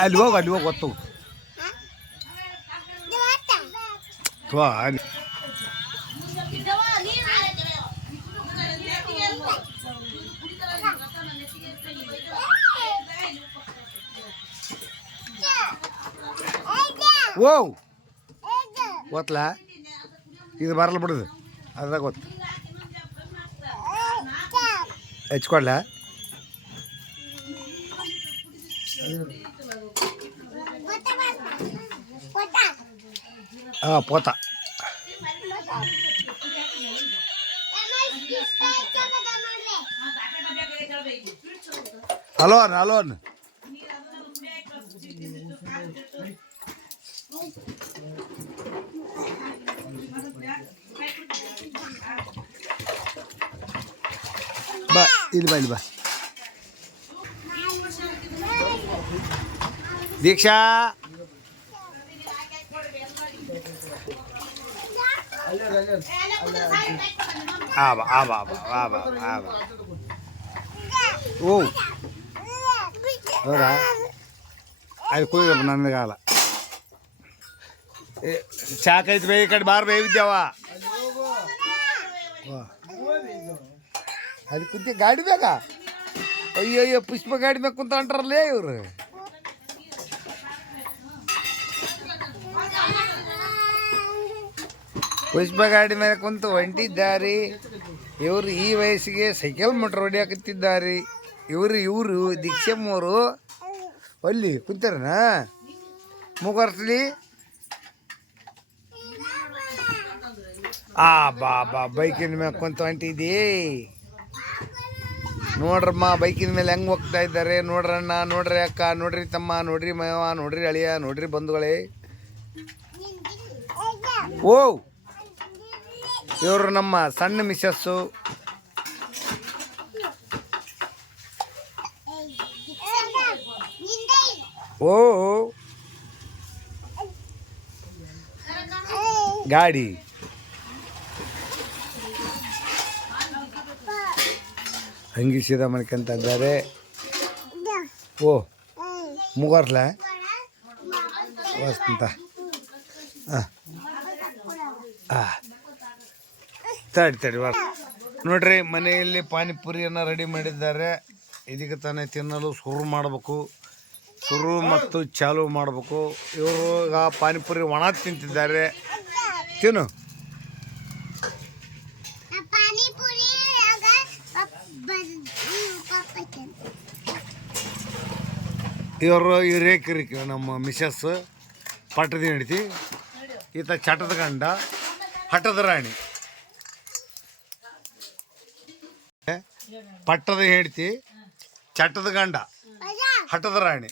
Aduh, aduh, kotu. Tuan. ಓ ಗೊತ್ತಲ್ಲ ಇದು ಬರಲ್ಲ ಬಿಡುದು ಅದ್ರಾಗ ಗೊತ್ತು ಹಚ್ಕೊಡ್ಲ ಹಾಂ ಪೋತ ಹಲೋನ್ ಹಲೋನ್ ಬಾ ಇಲ್ಲಿ ಬಾ ಇಲ್ಲಿ ಬಾ ದೀಕ್ಷಾ ಆ ಬಾ ಆ ಬಾ ಬಾ ಆ ಬಾ ಆ ಬಾ ಓ ಹೌದಾ ಅದು ಕುಯ್ದಪ್ಪ ನನಗಾಲ ಏ ಚಾಕೈತಿ ಬೇ ಈ ಕಡೆ ಬಾರ್ ಬೇ ವಿದ್ಯಾವ ಅದು ಕುಂತಿ ಗಾಡಿ ಬೇಕಾ ಅಯ್ಯೋ ಅಯ್ಯೋ ಪುಷ್ಪ ಗಾಡಿ ಬೇಕು ಕುಂತ ಹೊಂಟಾರಲ್ಲೇ ಇವ್ರು. ಪುಷ್ಪ ಗಾಡಿ ಮೇಲೆ ಕುಂತು ಹೊಂಟಿದ್ದಾರೆ. ಇವರು ಈ ವಯಸ್ಸಿಗೆ ಸೈಕಲ್ ಮೋಟ್ರ್ ಹೊಡಿಯಾಕತ್ತಿದ್ದಾರೆ. ಇವರು ಇವರು ದೀಕ್ಷಮ್ಮವರು ಅಲ್ಲಿ ಕುಂತಾರನ? ಮೂಗರ್ಸ್ಲಿ ಆ, ಬಾ ಬಾ, ಬೈಕಿನ ಮೇಲೆ ಕುಂತು ಹೊಂಟಿದಿ ನೋಡ್ರಮ್ಮ, ಬೈಕಿನ ಮೇಲೆ ಹೆಂಗೆ ಹೋಗ್ತಾ ಇದ್ದಾರೆ? ನೋಡ್ರಣ್ಣ ನೋಡ್ರಿ ಅಕ್ಕ, ನೋಡ್ರಿ ತಮ್ಮ, ನೋಡ್ರಿ ಮಾವ, ನೋಡ್ರಿ ಅಳಿಯ, ನೋಡ್ರಿ ಬಂಧುಗಳೇ. ಓ, ಇವರು ನಮ್ಮ ಸಣ್ಣ ಮಿಸಸ್ಸು ಓ. ಗಾಡಿ. ಹಂಗಿ ಸೀದಾ ಮಾಡ್ಕೊಂತ ಇದ್ದಾರೆ ಓ, ಮುಗರ್ಲ? ವಸ್ತ ತಡಿ ತಡಿ, ಬಾ. ನೋಡ್ರಿ, ಮನೆಯಲ್ಲಿ ಪಾನಿಪುರಿಯನ್ನು ರೆಡಿ ಮಾಡಿದ್ದಾರೆ. ಇದಕ್ಕೆ ತಾನೇ ತಿನ್ನಲು ಶುರು ಮಾಡಬೇಕು. ಶುರು ಮತ್ತು ಚಾಲು ಮಾಡಬೇಕು. ಇವರು ಪಾನಿಪುರಿ ಒಣ ತಿಂತಿದ್ದಾರೆ. ತಿನ್ನು. ಇವರು ಹಿರೇಕಿರಿಕೆ ನಮ್ಮ ಮಿಸಸ್ ಪಟ್ಟದ ಹೆಂಡತಿ. ಈತ ಚಟದ ಗಂಡ, ಹಠದ ರಾಣಿ. ಪಟ್ಟದ ಹೆಂಡತಿ, ಚಟದ ಗಂಡ, ಹಠದ ರಾಣಿ.